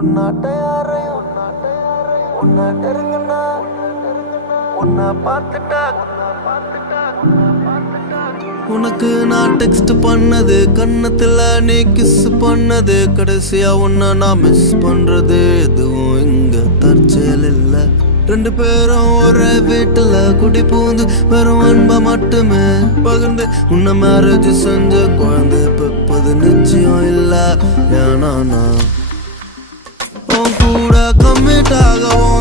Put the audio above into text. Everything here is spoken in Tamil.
உன்னாட்ட யாரையும் உன்னாட்ட இருங்கண்ணா உன்னை பார்த்துட்டா உனக்கு நான் டெக்ஸ்ட் பண்ணது கண்ணத்துல நீ கிஸ் பண்ணது கடைசியா உன்னை நான் மிஸ் பண்றது எதுவும் இங்க தற்செயல் இல்ல ரெண்டு பேரும் ஒரே வீட்டுல குடி பூந்து வெறும் அன்பை மட்டுமே பகிர்ந்து உன்னை மேரேஜ் செஞ்ச குழந்தை பெப்பது நிச்சயம் இல்ல ஏன்னா நான் உன் கூட கம்மிட் ஆகவும்